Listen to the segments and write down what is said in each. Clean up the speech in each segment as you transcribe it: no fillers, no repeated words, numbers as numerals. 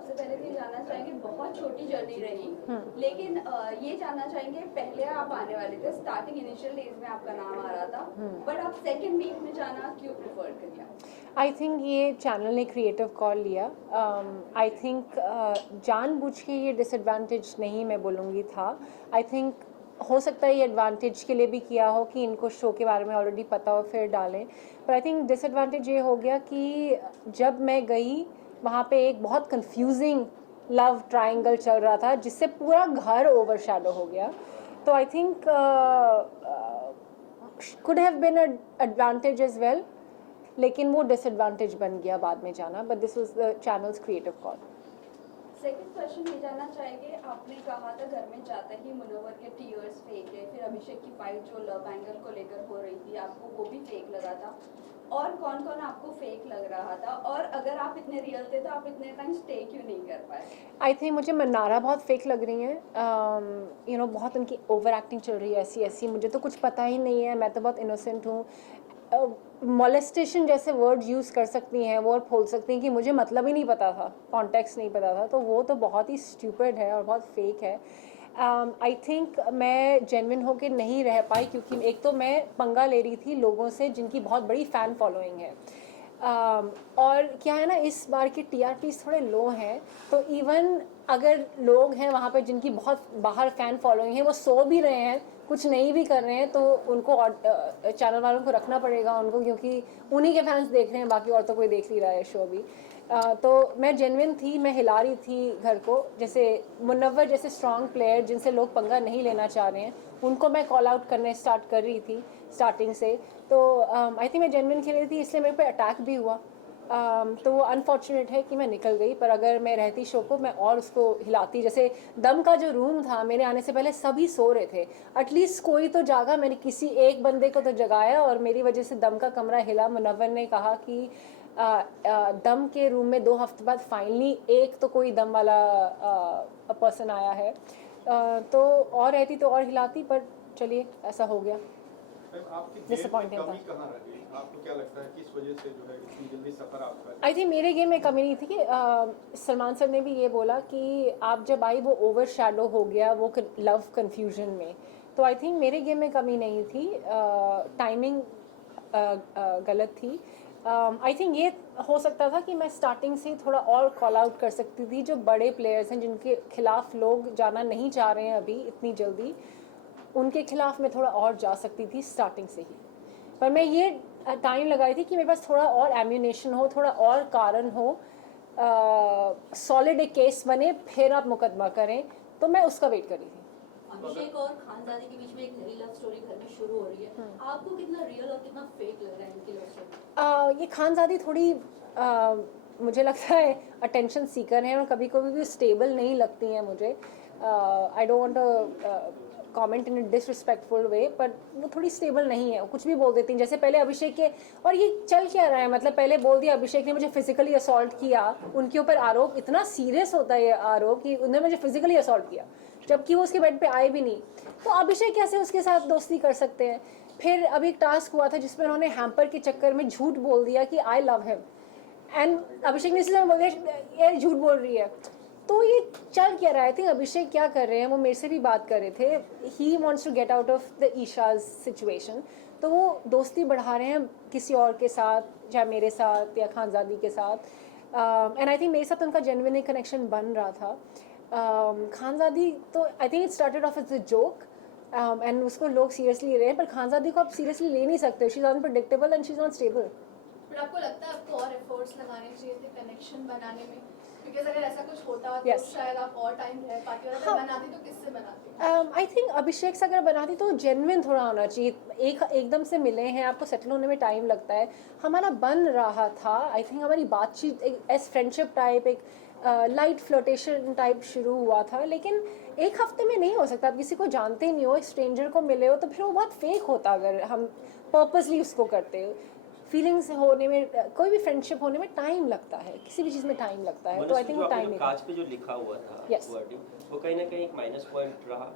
सबसे पहले तो ये जानना चाहेंगे, बहुत छोटी जर्नी रही, लेकिन ये जानना चाहेंगे, पहले आप आने वाले थे, स्टार्टिंग इनिशियल डेज में आपका नाम आ रहा था, बट आप सेकंड वीक में जाना क्यों प्रेफर कर लिया? आई थिंक ये चैनल ने क्रिएटिव कॉल लिया। आई थिंक जानबूझ के ये डिसएडवांटेज नहीं मैं बोलूँगी था। आई थिंक हो सकता है ये एडवांटेज के लिए भी किया हो कि इनको शो के बारे में ऑलरेडी पता हो फिर डालें, पर आई थिंक डिसएडवांटेज ये हो गया कि जब मैं गई वहाँ पे एक बहुत कंफ्यूजिंग लव ट्रायंगल चल रहा था जिससे पूरा घर ओवरशैडो हो गया। तो I think could have been a advantage as well, लेकिन वो डिसएडवांटेज बन गया बाद में जाना, but this was the channels creative call. Second question ये जानना चाहेंगे, आपने कहा था घर में जाते ही मुनव्वर के टीयर्स फेक है, फिर अभिषेक की फाइट जो लव एंगल को लेकर हो रही थी आपको वो भी फेक लगा था, और कौन कौन आपको फेक लग रहा था, और अगर आप इतने रियल थे तो आप इतने टाइम स्टे क्यों नहीं कर पाए? आई थिंक मुझे मन्नारा बहुत फेक लग रही हैं। यू नो बहुत उनकी ओवर एक्टिंग चल रही है ऐसी ऐसी, मुझे तो कुछ पता ही नहीं है, मैं तो बहुत इनोसेंट हूँ। मोलेस्टेशन जैसे वर्ड यूज़ कर सकती हैं वो और बोल सकती हैं कि मुझे मतलब ही नहीं पता था, कॉन्टेक्स्ट नहीं पता था, तो वो तो बहुत ही स्टूपिड है और बहुत फेक है। आई थिंक मैं जेन्युइन होके नहीं रह पाई क्योंकि एक तो मैं पंगा ले रही थी लोगों से जिनकी बहुत बड़ी फ़ैन फॉलोइंग है। और क्या है ना, इस बार की टीआरपीस थोड़े लो हैं, तो इवन अगर लोग हैं वहाँ पे जिनकी बहुत बाहर फ़ैन फॉलोइंग है, वो सो भी रहे हैं, कुछ नहीं भी कर रहे हैं, तो उनको चैनल वालों को रखना पड़ेगा उनको, क्योंकि उन्हीं के फैंस देख रहे हैं, बाकी और तो कोई देख नहीं रहा है शो भी। तो मैं जेन्युइन थी, मैं हिला रही थी घर को, जैसे मुनव्वर जैसे स्ट्रॉन्ग प्लेयर जिनसे लोग पंगा नहीं लेना चाह रहे हैं उनको मैं कॉल आउट करने स्टार्ट कर रही थी स्टार्टिंग से। तो आई थिंक मैं जेन्युइन खेल रही थी, इसलिए मेरे पे अटैक भी हुआ। तो वो अनफॉर्चुनेट है कि मैं निकल गई, पर अगर मैं रहती शो को मैं और उसको हिलाती। जैसे दम का जो रूम था, मेरे आने से पहले सभी सो रहे थे, एटलीस्ट कोई तो जागा, मैंने किसी एक बंदे को तो जगाया और मेरी वजह से दम का कमरा हिला। मुनव्वर ने कहा कि दम के रूम में 2 हफ्ते बाद फाइनली एक तो कोई दम वाला पर्सन आया है। तो और रहती तो और हिलाती, पर चलिए ऐसा हो गया। डिसअपॉइंटिंग था। आपको क्या लगता है किस वजह से जो है इतनी जल्दी सफर आपका? आई थिंक मेरे गेम में कमी नहीं थी कि सलमान सर ने भी ये बोला कि आप जब आई वो ओवर शैडो हो गया वो लव कन्फ्यूजन में, तो आई थिंक मेरे गेम में कमी नहीं थी, टाइमिंग गलत थी। आई थिंक ये हो सकता था कि मैं स्टार्टिंग से थोड़ा और कॉल आउट कर सकती थी, जो बड़े प्लेयर्स हैं जिनके खिलाफ लोग जाना नहीं चाह रहे हैं अभी इतनी जल्दी, उनके खिलाफ मैं थोड़ा और जा सकती थी स्टार्टिंग से ही। पर मैं ये टाइम लगाई थी कि मेरे पास थोड़ा और एम्यूनेशन हो, थोड़ा और कारण हो, सॉलिड एक केस बने, फिर आप मुकदमा करें, तो मैं उसका वेट कर रही थी। अभिषेक और खानजादी के बीच में एक नई लव स्टोरी घर में शुरू हो रही है, आपको कितना रियल और कितना फेक लग रहा है इनकी लव स्टोरी? ये खानजादी थोड़ी मुझे लगता है अटेंशन सीकर हैं और कभी कभी भी स्टेबल नहीं लगती हैं मुझे। I don't want comment in a disrespectful way, पर वो थोड़ी स्टेबल नहीं है, कुछ भी बोल देती हैं। जैसे पहले अभिषेक के, और ये चल क्या रहा है, मतलब पहले बोल दिया अभिषेक ने मुझे फिजिकली असॉल्ट किया, उनके ऊपर आरोप इतना सीरियस होता है ये आरोप कि उन्होंने मुझे फिजिकली असॉल्ट किया, जबकि वो उसके बेड पे आए भी नहीं, तो अभिषेक कैसे उसके साथ दोस्ती कर सकते हैं? फिर अभी एक टास्क हुआ था जिसमें उन्होंने हैम्पर के चक्कर में झूठ बोल दिया कि आई लव हिम, एंड अभिषेक ने इसी समय बोल दिया ये झूठ बोल रही है। तो ये चल क्या रहा है? थी अभिषेक क्या कर रहे हैं, वो मेरे से भी बात कर रहे थे, he wants to get out of the ईशाज सिचुएशन, तो वो दोस्ती बढ़ा रहे हैं किसी और के साथ, चाहे मेरे साथ या खानजादी के साथ। एंड आई थिंक मेरे साथ उनका जेन्युइन कनेक्शन बन रहा था। खानजादी तो I think it started off as a joke, and उसको लोग सीरियसली ले रहे हैं, पर खानजादी को आप सीरियसली ले नहीं सकते, she is unpredictable and she is not stable. पर आपको लगता है आपको और एफर्ट्स लगाने चाहिए थे कनेक्शन बनाने में? बिकॉज अगर ऐसा कुछ होता तो Yes. शायद आप और टाइम रह पाती, और अगर हाँ। बनाती तो किससे बनाती? आई थिंक अभिषेक से अगर बनाती तो जेन्युइन थोड़ा होना चाहिए, एकदम से मिले हैं, आपको सेटल होने में टाइम लगता है, हमारा बन रहा था। आई थिंक हमारी बातचीत एक एस फ्रेंडशिप टाइप, एक लाइट फ्लोटेशन टाइप शुरू हुआ था, लेकिन एक हफ्ते में नहीं हो सकता। आप किसी को जानते ही नहीं हो, एक स्ट्रेंजर को मिले हो, तो फिर वो बहुत फेक होता अगर हम पर्पसली उसको करते हो। फीलिंग्स होने में, कोई भी फ्रेंडशिप होने में टाइम लगता है, किसी भी चीज़ में टाइम लगता है, तो आई थिंक वो टाइम कांच पे जो लिखा हुआ था Yes. वो कहीं ना कहीं एक माइनस पॉइंट रहा,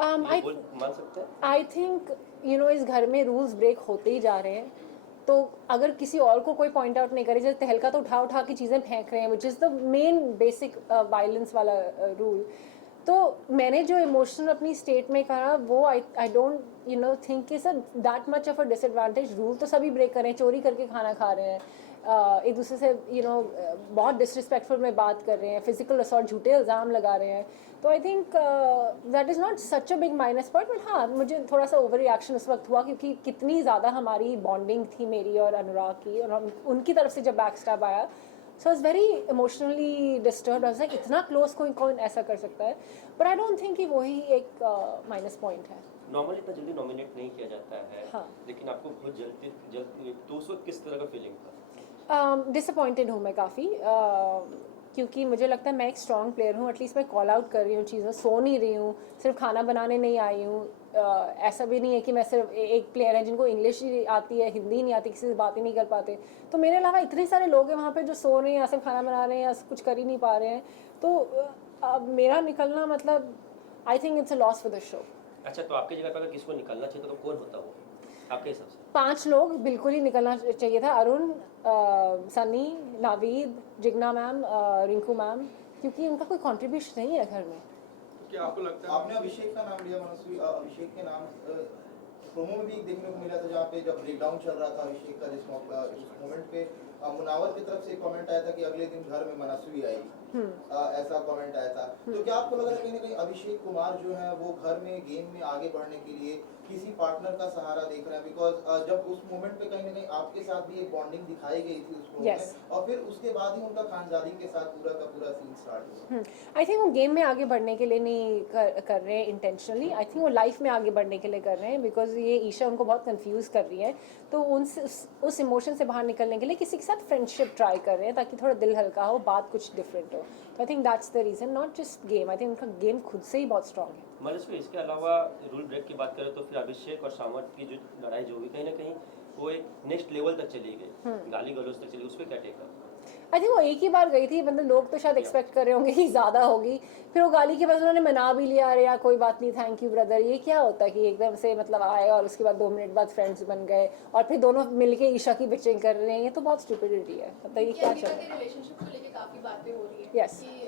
आई मान सकते हैं। आई थिंक यू नो इस घर में रूल्स ब्रेक होते ही जा रहे हैं, तो अगर किसी और को कोई पॉइंट आउट नहीं करे, जैसे तहलका तो उठा उठा के चीज़ें फेंक रहे हैं, which is the main basic violence वाला रूल। तो मैंने जो इमोशनल अपनी स्टेट में कहा वो I don't think is that much of a disadvantage. Rule तो सभी ब्रेक कर रहे हैं, चोरी करके खाना खा रहे हैं, एक दूसरे से बहुत डिसरिस्पेक्टफुल में बात कर रहे हैं, फिजिकल असॉल्ट, झूठे इल्ज़ाम लगा रहे हैं। तो I think that is not such a big minus point, but हाँ मुझे थोड़ा सा ओवर रिएक्शन उस वक्त हुआ क्योंकि कितनी ज़्यादा हमारी बॉन्डिंग थी मेरी और अनुराग की, और उनकी तरफ से जब बैक स्टैब आया, so I was very emotionally disturb. I was like इतना क्लोज कोई कौन ऐसा कर सकता है, बट आई डोंट थिंक कि वही एक माइनस पॉइंट है। नॉर्मली इतना जल्दी नॉमिनेट नहीं किया जाता है, हाँ। लेकिन आपको बहुत जल्दी तो उस वक्त किस तरह का फीलिंग था? डिसअपॉइंटेड हूँ मैं काफ़ी, क्योंकि मुझे लगता है मैं एक स्ट्रॉन्ग प्लेयर हूँ, एटलीस्ट मैं कॉल आउट कर रही हूँ चीज़ों, सो नहीं रही हूँ, सिर्फ खाना बनाने नहीं आई हूँ। ऐसा भी नहीं है कि मैं सिर्फ एक प्लेयर है जिनको इंग्लिश ही आती है, हिंदी नहीं आती, किसी से बात ही नहीं कर पाते। तो मेरे अलावा इतने सारे लोग हैं वहाँ पे जो सो रहे हैं या सिर्फ खाना बना रहे हैं या कुछ कर ही नहीं पा रहे हैं। तो मेरा निकलना मतलब I think it's a loss for the show. अच्छा, तो आपकी जगह पर अगर किसी को निकलना चाहिए तो कौन होता वो आपके हिसाब से? 5 लोग बिल्कुल ही निकलना चाहिए था, अरुण, सनी, नावीद, जिग्ना मैम, रिंकू मैम, क्योंकि उनका कोई कंट्रीब्यूशन नहीं है घर में। क्या आपको लगता है? आपने अभिषेक का नाम लिया मनस्वी, अभिषेक के नाम प्रोमो में भी देखने को मिला था जहाँ पे जब ब्रेकडाउन चल रहा था अभिषेक का, जिस मोमेंट पे मुनावर की तरफ से एक कमेंट आया था कि अगले दिन घर में मनस्वी आएगी, ऐसा कमेंट आया था। तो क्या आपको लग रहा है कहीं ना कहीं अभिषेक कुमार जो है वो घर में गेम में आगे बढ़ने के लिए किसी पार्टनर का सहारा देख रहे हैं? बिकॉज जब उस मोमेंट पे कहीं ना कहीं आपके साथ भी एक बॉन्डिंग दिखाई गई थी उस मोमेंट Yes. में, और फिर उसके बाद ही उनका खानजादी के साथ पूरा का पूरा सीन स्टार्ट हुआ। आई थिंक वो गेम में आगे बढ़ने के लिए नहीं कर रहे हैं इंटेंशनली, आई थिंक वो लाइफ में आगे बढ़ने के लिए कर रहे हैं, बिकॉज ये ईशा उनको बहुत कंफ्यूज कर रही है। तो उस इमोशन से बाहर निकलने के लिए किसी के साथ फ्रेंडशिप ट्राई कर रहे हैं ताकि थोड़ा दिल हल्का हो, बात कुछ डिफरेंट हो। तो I think that's the reason, not just game. I think उनका गेम खुद से ही बहुत स्ट्रॉन्ग है। मनस्वी, इसके अलावा रूल ब्रेक की बात करें तो फिर अभिषेक और सामंत की जो लड़ाई जो हुई कहीं ना कहीं वो एक नेक्स्ट लेवल तक चली गई, गाली गलौज तक चली, उस पर क्या टेक है? आई थिंक वो एक ही बार गई थी, मतलब लोग तो शायद एक्सपेक्ट कर रहे होंगे कि ज़्यादा होगी, फिर वो गाली के बाद उन्होंने मना भी लिया, अरे यार कोई बात नहीं, थैंक यू ब्रदर। ये क्या होता है कि एकदम से मतलब आए और उसके बाद 2 मिनट बाद फ्रेंड्स बन गए और फिर दोनों मिलके ईशा की बिचिंग कर रहे हैं, ये तो बहुत स्टुपिडिटी है। मतलब ये क्या चल रहा है? रिलेशनशिप को लेके काफी बातें हो रही है Yes. कि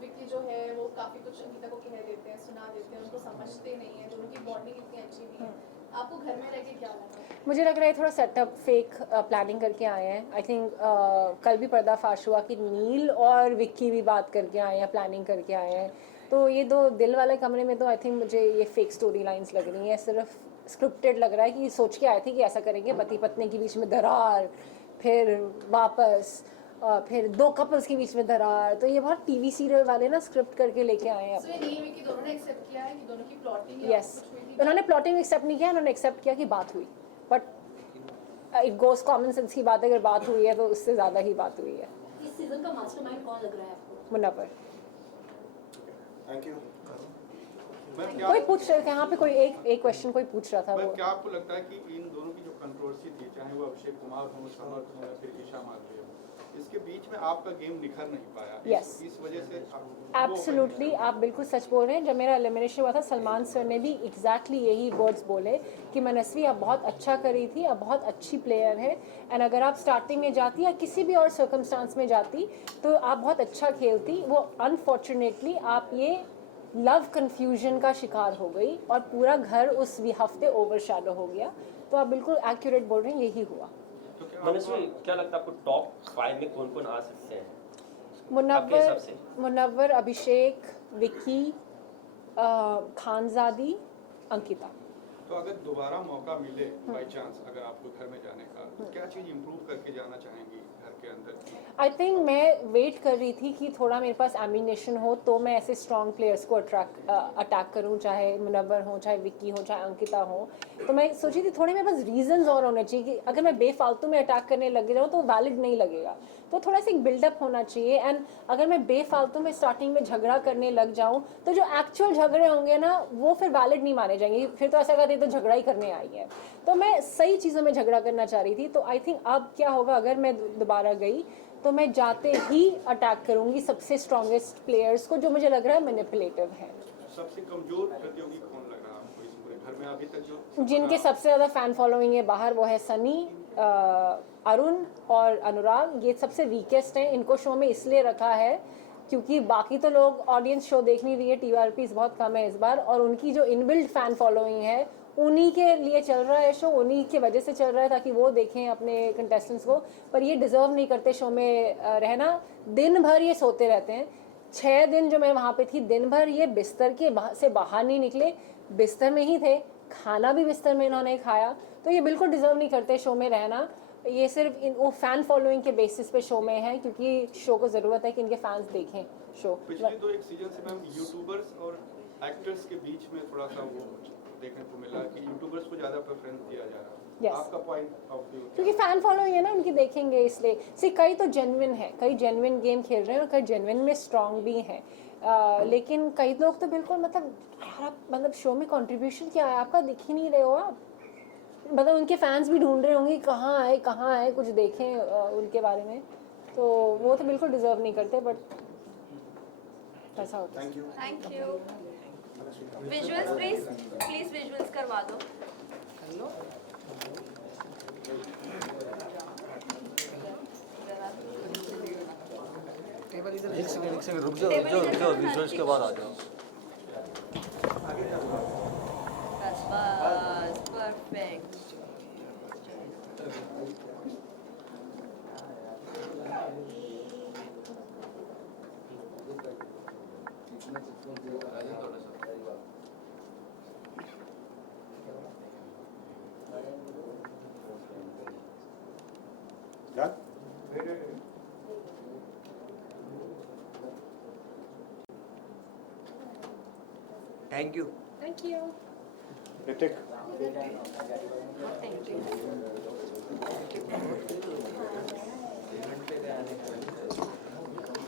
विक्की जो है वो काफी कुछ अंकिता को कह देते हैं, सुना देते हैं, उनको समझते नहीं है, दोनों की बॉन्डिंग इतनी अच्छी नहीं है। आपको घर में रह के क्या लगा? मुझे लग रहा है थोड़ा सेटअप फेक प्लानिंग करके आए हैं। आई थिंक कल भी पर्दाफाश हुआ कि नील और विक्की भी बात करके आए हैं, प्लानिंग करके आए हैं। तो ये 2 दिल वाले कमरे में तो आई थिंक मुझे ये फेक स्टोरी लाइन्स लग रही हैं, सिर्फ स्क्रिप्टेड लग रहा है कि सोच के आए थे कि ऐसा करेंगे, पति पत्नी के बीच में दरार, फिर वापस फिर 2 कपल्स के बीच में दरार। तो ये बहुत टीवी सीरियल वाले ना स्क्रिप्ट करके लेके आए हैं। सो ये नील विक्की दोनों ने एक्सेप्ट किया है कि दोनों की प्लॉटिंग यस, उन्होंने प्लॉटिंग एक्सेप्ट नहीं किया, उन्होंने एक्सेप्ट किया कि बात हुई, but it goes common sense की बात है, अगर बात हुई है तो उससे ज़्यादा ही बात हुई है। इस सीजन का मास्टरमाइंड कौन लग रहा है आपको? मुनव्वर। Thank you. मैम, क्या कोई पूछ रहे थे यहाँ पे, कोई एक क्वेश्चन कोई पूछ रहा था मैम, वो। क्या आपको लगता है कि इन दोनों की जो कंट्रोवर्सी थी, चाहे वो अभिषेक कुमार हो, समर्थ हो या फिर ईशा माधवी हो, इसके बीच में आपका गेम निखर नहीं पाया? Yes. इस वजह से एब्सोल्युटली, आप बिल्कुल सच बोल रहे हैं। जब मेरा एलिमिनेशन हुआ था, सलमान सर ने भी एग्जैक्टली यही वर्ड्स बोले कि मनस्वी आप बहुत अच्छा करी थी, आप बहुत अच्छी प्लेयर है, एंड अगर आप स्टार्टिंग में जाती या किसी भी और सर्कमस्टांस में जाती तो आप बहुत अच्छा खेलती। वो अनफॉर्चुनेटली आप ये लव कन्फ्यूजन का शिकार हो गई और पूरा घर उस हफ्ते ओवरशैडो हो गया। तो आप बिल्कुल एक्यूरेट बोल रहे हैं, यही हुआ। तो क्या मनस्वी, क्या लगता है आपको टॉप 5 में कौन कौन आ सकते हैं आपके मुनव्वर, हिसाब से? मुनव्वर, अभिषेक, विक्की, खानजादी, अंकिता। तो अगर दोबारा मौका मिले बाय चांस अगर आपको घर में जाने का, तो क्या चीज़ इम्प्रूव करके जाना चाहेंगी घर के अंदर? आई थिंक मैं वेट कर रही थी कि थोड़ा मेरे पास एम्यूनेशन हो तो मैं ऐसे स्ट्रॉन्ग प्लेयर्स को अटैक करूं, चाहे मुनव्वर हो, चाहे विक्की हो, चाहे अंकिता हो। तो मैं सोची थी थोड़े मेरे पास रीजंस और होने चाहिए कि अगर मैं बेफालतू में अटैक करने लग जाऊँ तो वैलिड नहीं लगेगा। तो थोड़ा सा एक बिल्डअप होना चाहिए। एंड अगर मैं बेफालतू में स्टार्टिंग में झगड़ा करने लग जाऊँ तो जो एक्चुअल झगड़े होंगे ना वो फिर वैलिड नहीं माने जाएंगे, फिर तो ऐसा कहते तो झगड़ा ही करने आई है। तो मैं सही चीज़ों में झगड़ा करना चाह रही थी। तो आई थिंक अब क्या होगा, अगर मैं दोबारा गई तो मैं जाते ही अटैक करूँगी सबसे स्ट्रॉन्गेस्ट प्लेयर्स को जो मुझे लग रहा है मैनिपुलेटिव है। सबसे कमजोर प्रतियोगी कौन लग रहा है आपको इस पूरे घर में अभी तक जो जिनके सबसे ज़्यादा फ़ैन फॉलोइंग है बाहर, वो है सनी, अरुण और अनुराग ये सबसे वीकेस्ट हैं, इनको शो में इसलिए रखा है क्योंकि बाकी तो लोग ऑडियंस शो देख नहीं रही है, TRPs बहुत कम है इस बार, और उनकी जो इनबिल्ट फैन फॉलोइंग है उन्हीं के लिए चल रहा है शो, उन्हीं की वजह से चल रहा है ताकि वो देखें अपने कंटेस्टेंट्स को। पर ये डिज़र्व नहीं करते शो में रहना। दिन भर ये सोते रहते हैं। 6 दिन जो मैं वहाँ पे थी, दिन भर ये बिस्तर के से बाहर नहीं निकले, बिस्तर में ही थे, खाना भी बिस्तर में इन्होंने खाया। तो ये बिल्कुल डिज़र्व नहीं करते शो में रहना। ये सिर्फ वो फ़ैन फॉलोइंग के बेसिस पे शो में है क्योंकि शो को ज़रूरत है कि इनके फैंस देखें शो। पिछले 2-1 सीजन से मैम यूट्यूबर्स और एक्टर्स के बीच में थोड़ा सा वो देखने को मिला कि यूट्यूबर्स को ज़्यादा प्रेफरेंस दिया जा रहा है। Yes. आपका पॉइंट ऑफ व्यू? क्योंकि फ़ैन फॉलोइंग है ना उनकी, देखेंगे इसलिए। कई तो जेन्युइन है, कई जेन्युइन गेम खेल रहे हैं और कई जेन्युइन में स्ट्रांग भी हैं। लेकिन कई लोग तो बिल्कुल मतलब शो में कंट्रीब्यूशन क्या है आपका दिख ही नहीं रहे हो आप। मतलब उनके फैंस भी ढूंढ रहे होंगे कहाँ है कुछ देखें उनके बारे में। तो वो तो बिल्कुल डिजर्व नहीं करते, बट ऐसा होता है। Thank you. Visuals please visuals करवा दो। एक सेकंड रुक जाओ विजुअल्स के बाद आ जाओ। बस perfect. Thank you. Thank you. Hrithik, thank you.